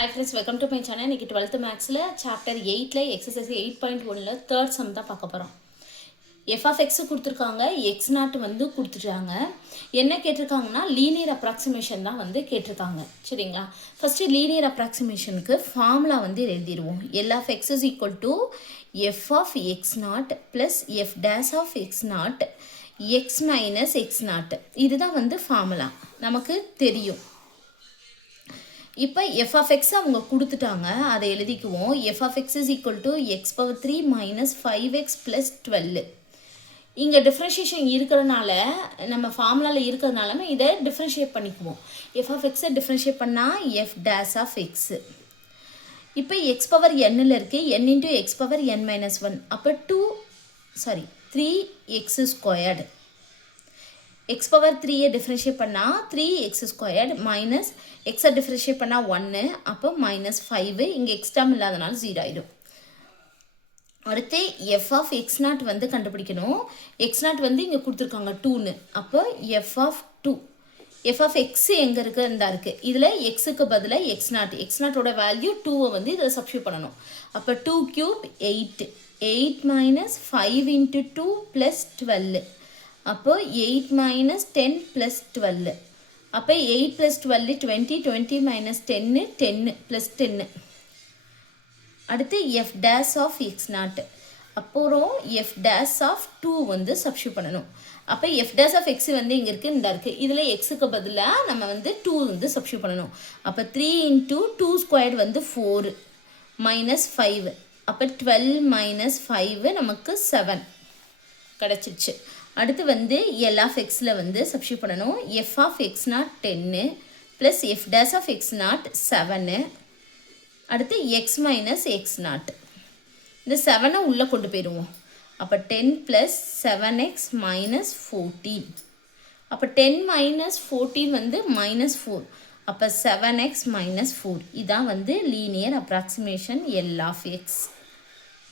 Hi friends, welcome to my channel. இன்னைக்கு 12th மேக்ஸில் chapter 8ல exercise 8.1ல third sum தான் பார்க்க போகிறோம். எஃப் ஆஃப் எக்ஸு கொடுத்துருக்காங்க, எக்ஸ் நாட் வந்து கொடுத்துட்டாங்க. என்ன கேட்டிருக்காங்கன்னா லீனியர் அப்ராக்சிமேஷன் தான் வந்து கேட்டிருக்காங்க. சரிங்களா? ஃபஸ்ட்டு லீனியர் அப்ராக்சிமேஷனுக்கு ஃபார்முலா வந்து எழுதிடுவோம். L of X is equal to F of X naught plus F dash of X naught X minus X naught. இதுதான் வந்து ஃபார்முலா, நமக்கு தெரியும். இப்போ எஃப் ஆஃப் எக்ஸ் அவங்க கொடுத்துட்டாங்க, அதை எழுதிக்குவோம். F of X is equal to X power 3 minus 5x plus 12. இங்கே டிஃப்ரென்ஷியேஷன் இருக்கிறதுனால, நம்ம ஃபார்முலாவில் இருக்கிறதுனால இதை டிஃப்ரென்ஷியேட் பண்ணிக்குவோம். எஃப் ஆஃப் எக்ஸை டிஃப்ரென்ஷியேட் பண்ணால் எஃப் டேஸ் ஆஃப் எக்ஸு. இப்போ எக்ஸ் பவர் என்னில் இருக்குது, n into X power n minus 1. அப்போ 3x ஸ்கொயர்டு. எக்ஸ் பவர் 3ஐ டிஃப்ரென்ஷியேட் பண்ணால் 3x ஸ்கொயர்டு மைனஸ் எக்ஸை டிஃப்ரென்ஷியேட் பண்ணால் 1, அப்போ மைனஸ் 5. இங்கே எக்ஸ் டேர்ம் இல்லாதனால 0 ஆகிடும். அடுத்து எஃப் ஆஃப் எக்ஸ் நாட் வந்து கண்டுபிடிக்கணும். எக்ஸ் நாட் வந்து இங்கே கொடுத்துருக்காங்க 2ன்னு. அப்போ F of 2, F of X எங்கே இருக்குது, இந்த இருக்குது. இதில் எக்ஸுக்கு பதிலாக எக்ஸ் நாட்டோட வேல்யூ 2வை வந்து இதில் சப்ஸ்டியூட் பண்ணணும். அப்போ 2 க்யூப் 8, 8 மைனஸ் 5 இன்ட்டு 2 ப்ளஸ் 12. அப்போ 8 மைனஸ் 10 ப்ளஸ் 12. அப்போ 8 ப்ளஸ் 12 20, 20 மைனஸ் 10 10 ப்ளஸ் 10. அடுத்து F dash of X naught, அப்புறம் எஃப் டேஸ் ஆஃப் 2 வந்து சப்ஸ்டியூட் பண்ணணும். அப்போ எஃப் டேஸ் ஆஃப் எக்ஸ் வந்து இங்கே இருக்குது, இந்த இருக்குது. இதில் எக்ஸுக்கு பதிலாக நம்ம வந்து 2 வந்து சப்ஸ்டியூட் பண்ணணும். அப்போ 3 இன்ட்டு 2 ஸ்கொயர்டு வந்து 4 மைனஸ் 5. அப்போ 12 மைனஸ் 5 நமக்கு 7 கிடச்சிருச்சு. அடுத்து வந்து எல் ஆஃப் எக்ஸில் வந்து சப்ஸ்டியூட் பண்ணணும். F of X naught 10 plus F dash of X naught 7. அடுத்து எக்ஸ் மைனஸ் எக்ஸ் நாட், இந்த 7ஐ உள்ளே கொண்டு போயிடுவோம். அப்போ 10 ப்ளஸ் 7x மைனஸ் 14. அப்போ 10 மைனஸ் 14 வந்து மைனஸ் 4. அப்போ 7x மைனஸ் 4. இதான் வந்து linear approximation L of X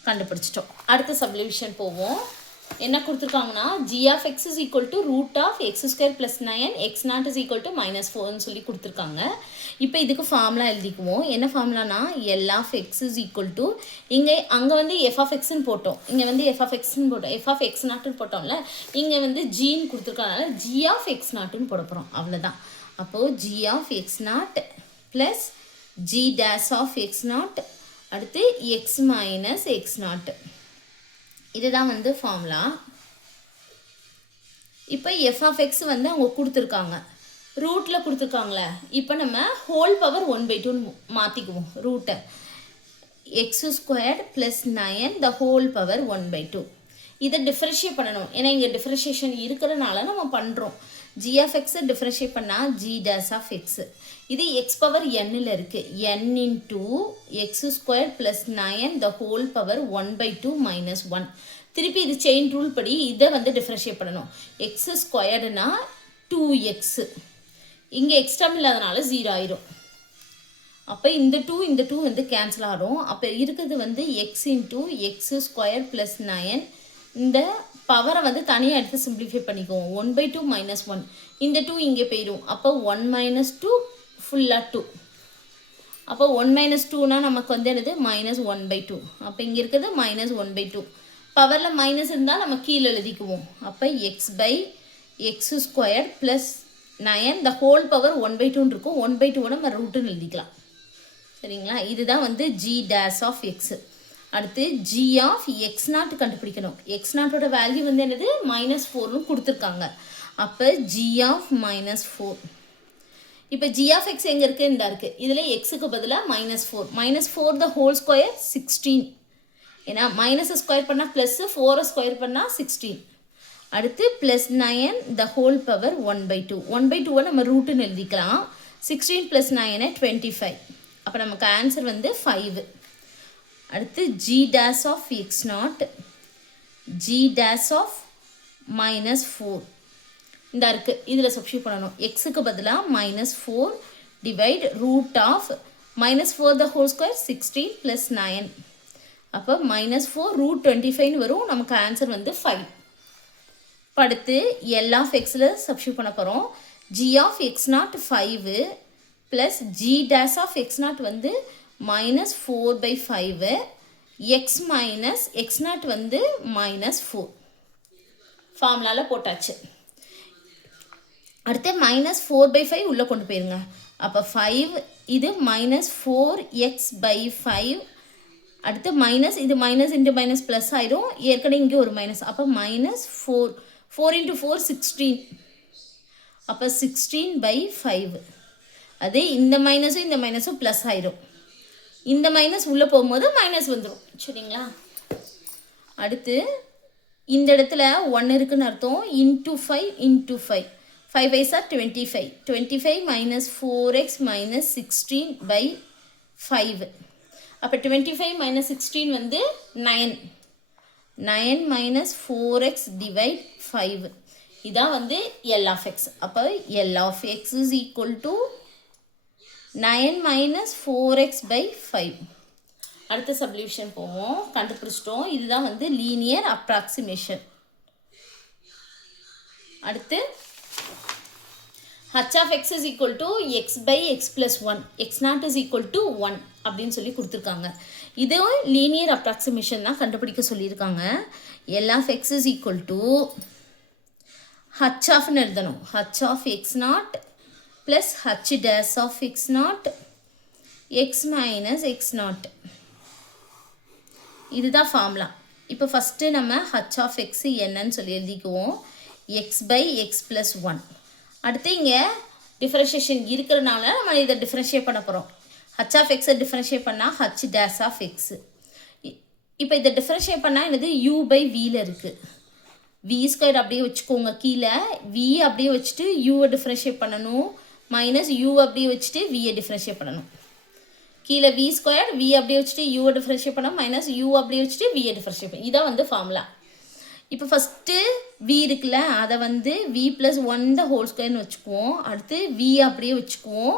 கண்டுபிடிச்சிட்டோம். அடுத்த சப்டிவிஷன் போவோம். என்ன கொடுத்துருக்காங்கன்னா G of X is equal to root of X square plus 9 X naught is equal to minus 4ன்னு சொல்லி கொடுத்துருக்காங்க. இப்போ இதுக்கு ஃபார்முலா எழுதிக்குவோம். என்ன ஃபார்முலானா L of X is equal to, அங்கே வந்து எஃப் ஆஃப் எக்ஸ்ன்னு போட்டோம், இங்கே வந்து எஃப் ஆஃப் எக்ஸ்ன்னு போட்டோம், எஃப் ஆஃப் எக்ஸ் நாட்டுன்னு போட்டோம்ல, இங்கே வந்து ஜின்னு கொடுத்துருக்கனால ஜி ஆஃப் எக்ஸ் நாட்டுன்னு போட போகிறோம், அவ்வளோதான். அப்போது G of X naught plus G dash of X naught, அடுத்து எக்ஸ் மைனஸ் எக்ஸ் நாட். இதுதான் வந்து ஃபார்முலா. இப்போ எஃப் ஆஃப் எக்ஸ் வந்து அவங்க கொடுத்துருக்காங்க, ரூட்டில் கொடுத்துருக்காங்களே. இப்போ நம்ம ஹோல் பவர் 1/2 மாற்றிக்குவோம் ரூட்டை. X squared plus 9 the whole power 1/2. இதை டிஃப்ரென்ஷியேட் பண்ணணும், ஏன்னா இங்கே டிஃப்ரென்ஷியேஷன் இருக்கிறனால நம்ம பண்ணுறோம். ஜி ஆஃப் எக்ஸை டிஃப்ரென்ஷியேட் பண்ணால் ஜி டேஸ் ஆஃப் எக்ஸு. இது எக்ஸ் பவர் என்னில் இருக்குது, n into X square plus 9 the whole power 1/2 minus 1. திருப்பி இது செயின் ரூல் படி இதை வந்து டிஃப்ரென்ஷியேட் பண்ணணும். எக்ஸ் ஸ்கொயர்டுனா 2x, இங்கே எக்ஸ்ட்ரா இல்லாதனால 0 ஆயிரும். அப்போ இந்த 2 வந்து கேன்சல் ஆகும். அப்போ இருக்கிறது வந்து X into X square plus 9. இந்த பவரை வந்து தனியாக எடுத்து சிம்பிளிஃபை பண்ணிக்குவோம். 1/2 மைனஸ் 1, இந்த 2 இங்கே போயிடும். அப்போ 1 மைனஸ் 2 ஃபுல்லாக 2. அப்போ 1 மைனஸ் 2னா நமக்கு வந்து என்னது மைனஸ் 1/2. அப்போ இங்கே இருக்கிறது மைனஸ் 1/2. பவரில் மைனஸ் இருந்தால் நம்ம கீழே எழுதிக்குவோம். அப்போ X by X square plus 9 the whole power 1/2 இருக்கும். 1/2 நம்ம ரூட்டுன்னு எழுதிக்கலாம். சரிங்களா? இதுதான் வந்து ஜி டேஸ் ஆஃப் எக்ஸு. அடுத்து ஜி ஆஃப் எக்ஸ் நாட் கண்டுபிடிக்கணும். எக்ஸ் நாட்டோட வேல்யூ வந்து என்னது மைனஸ் 4ன்னு கொடுத்துருக்காங்க. அப்போ ஜி ஆஃப் மைனஸ் 4. இப்போ ஜி ஆஃப் எக்ஸ் எங்கே இருக்குது, இந்த இருக்குது. இதில் எக்ஸுக்கு பதிலாக minus 4, minus 4 the whole square 16. ஏன்னா மைனஸை ஸ்கொயர் பண்ணால் ப்ளஸ்ஸு, 4ஐ ஸ்கொயர் பண்ணால் 16. அடுத்து ப்ளஸ் 9 த ஹோல் பவர் 1/2. 1/2 நம்ம ரூட்டுன்னு எழுதிக்கலாம். 16 ப்ளஸ் 9 25. அப்போ நமக்கு ஆன்சர் வந்து 5. அடுத்து G dash of X naught, G dash of minus 4 இந்த இருக்குது, இதில் சப்ஸ்டியூட் பண்ணணும். எக்ஸுக்கு பதிலாக minus 4 divide root of minus 4 the whole square 16 plus 9. அப்போ மைனஸ் 4 ரூட் 25ன்னு வரும். நமக்கு ஆன்சர் வந்து 5. அடுத்து எல் ஆஃப் எக்ஸில் சப்ஸ்டியூட் பண்ண போகிறோம். G of X naught 5 plus G dash of X naught வந்து minus 4/5 X minus X naught வந்து மைனஸ் 4 ஃபார்முலாவில் போட்டாச்சு. அடுத்து மைனஸ் 4/5 உள்ளே கொண்டு போயிருங்க. அப்போ 5 இது மைனஸ் 4x/5 அடுத்து மைனஸ் இது மைனஸ் இன்ட்டு மைனஸ் ப்ளஸ் ஆயிரும். ஏற்கனவே இங்கே ஒரு மைனஸ். அப்போ மைனஸ் 4 × 4 16. அப்போ 16/5. அதே இந்த மைனஸும் இந்த மைனஸும் ப்ளஸ் ஆயிரும். இந்த மைனஸ் உள்ளே போகும்போது மைனஸ் வந்துடும். சரிங்களா? அடுத்து இந்த இடத்துல 1 இருக்குன்னு அர்த்தம். Into 5 into 5 5 5 are 25. 25 minus 4x minus 16/5. அப்போ 25 minus 16 வந்து 9. 9 minus 4x divide 5. இதான் வந்து L of x. அப்போ L of x is equal to 9 minus 4x/5. அடுத்த சப்டிவிஷன் போவோம். கண்டுபிடிச்சிட்டோம். இதுதான் வந்து லீனியர் அப்ராக்சிமேஷன். அடுத்து h of x is equal to x/x plus 1. x naught is equal to 1 அப்படின்னு சொல்லி கொடுத்துருக்காங்க. இதுவும் லீனியர் அப்ராக்சிமேஷன் தான் கண்டுபிடிக்க சொல்லியிருக்காங்க. L of x is equal to h of எழுதணும். h of x naught plus h dash of x naught x minus x naught. இதுதான் formula. இப்போ ஃபஸ்ட்டு நம்ம h of x என்னன்னு சொல்லி எழுதிக்குவோம். x/x plus 1. அடுத்து இங்கே டிஃபரன்ஷியேஷன் இருக்கிறனால நம்ம இதை டிஃபரன்ஷியேட் பண்ண போகிறோம். h of x டிஃபரன்ஷியேட் பண்ணால் h dash of x. இப்போ இதை டிஃபரன்ஷியேட் பண்ணால் என்னது u/vல இருக்குது. v² அப்படியே வச்சுக்கோங்க. கீழே v அப்படியே வச்சுட்டு uவை டிஃபரன்ஷியேட் பண்ணணும். மைனஸ் u அப்படியே வச்சுட்டு vயை டிஃபரன்ஷியேட் பண்ணணும். கீழே v² v அப்படியே வச்சுட்டு uவை டிஃபரன்ஷியேட் பண்ணணும். மைனஸ் u அப்படியே வச்சுட்டு vயை டிஃபரன்ஷியேட் பண்ணணும். இதான் வந்து ஃபார்முலா. இப்போ ஃபஸ்ட்டு v இருக்குல்ல, அதை வந்து v + 1² வச்சுக்குவோம். அடுத்து v அப்படியே வச்சுக்குவோம்.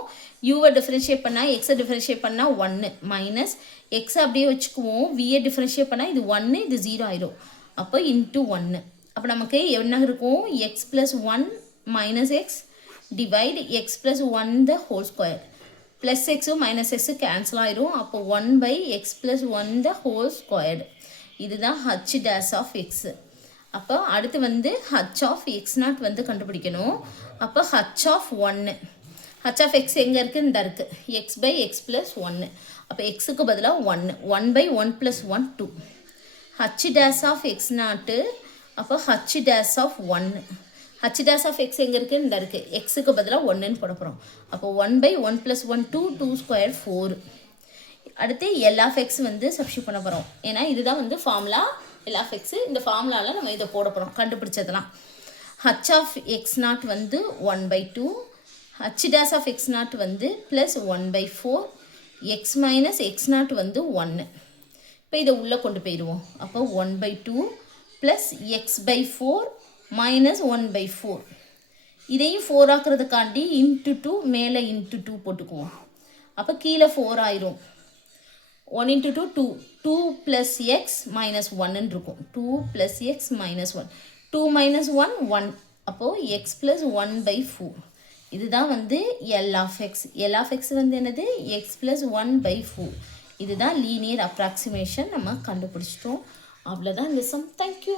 uவை டிஃபரன்ஷியேட் பண்ணால் எக்ஸை டிஃபரன்ஷியேட் பண்ணால் 1 மைனஸ் எக்ஸ் அப்படியே வச்சுக்குவோம். vயை டிஃபரன்ஷியேட் பண்ணால் இது 1 இது 0 ஆயிடும். அப்போ இன்ட்டு 1. அப்போ நமக்கு என்ன இருக்கும்? x + 1 minus X divide x + 1² plus எக்ஸும் மைனஸ் எக்ஸு கேன்சல் ஆயிரும். அப்போ 1/x + 1² இதுதான் h dash of x. அப்போ அடுத்து வந்து h of x naught வந்து கண்டுபிடிக்கணும். அப்போ h of 1 h of x எங்கே இருக்குது? இந்த இருக்குது. x/x plus 1. அப்போ எக்ஸுக்கு பதிலாக 1 1/1 + 1 2. h dash of x naught. அப்போ h dash of 1 h dash of x எங்கே இருக்குது? இந்த இருக்குது. எக்ஸுக்கு பதிலாக 1ன்னு போட போகிறோம். அப்போ 1/1 + 1 2 2² 4. அடுத்து L of x வந்து சப்ஸ்டிட்யூட் பண்ண போகிறோம். ஏன்னா இதுதான் வந்து ஃபார்முலா L of x. இந்த ஃபார்முலாவில் நம்ம இதை போட போகிறோம் கண்டுபிடிச்சதெல்லாம். h of x naught வந்து 1/2 h dash of x naught வந்து plus 1/4 x minus x naught வந்து 1. இப்போ இதை உள்ளே கொண்டு போயிடுவோம். அப்போ 1/2 ப்ளஸ் x/4 மைனஸ் 1/4. இதையும் 4 ஆக்குறதுக்காண்டி இன்ட்டு 2 மேலே இன்ட்டு 2 போட்டுக்குவோம். அப்போ கீழே 4 ஆயிரும். 1 × 2 2 2 + x minus 1 இருக்கும். 2 + x minus 1 2 minus 1 1. அப்போது x + 1/4. இதுதான் வந்து L of x. L of x வந்து என்னது? x + 1/4. இதுதான் லீனியர் அப்ராக்சிமேஷன். நம்ம கண்டுபிடிச்சிட்டோம். அவ்வளோதான் இந்த சம். தேங்க்யூ.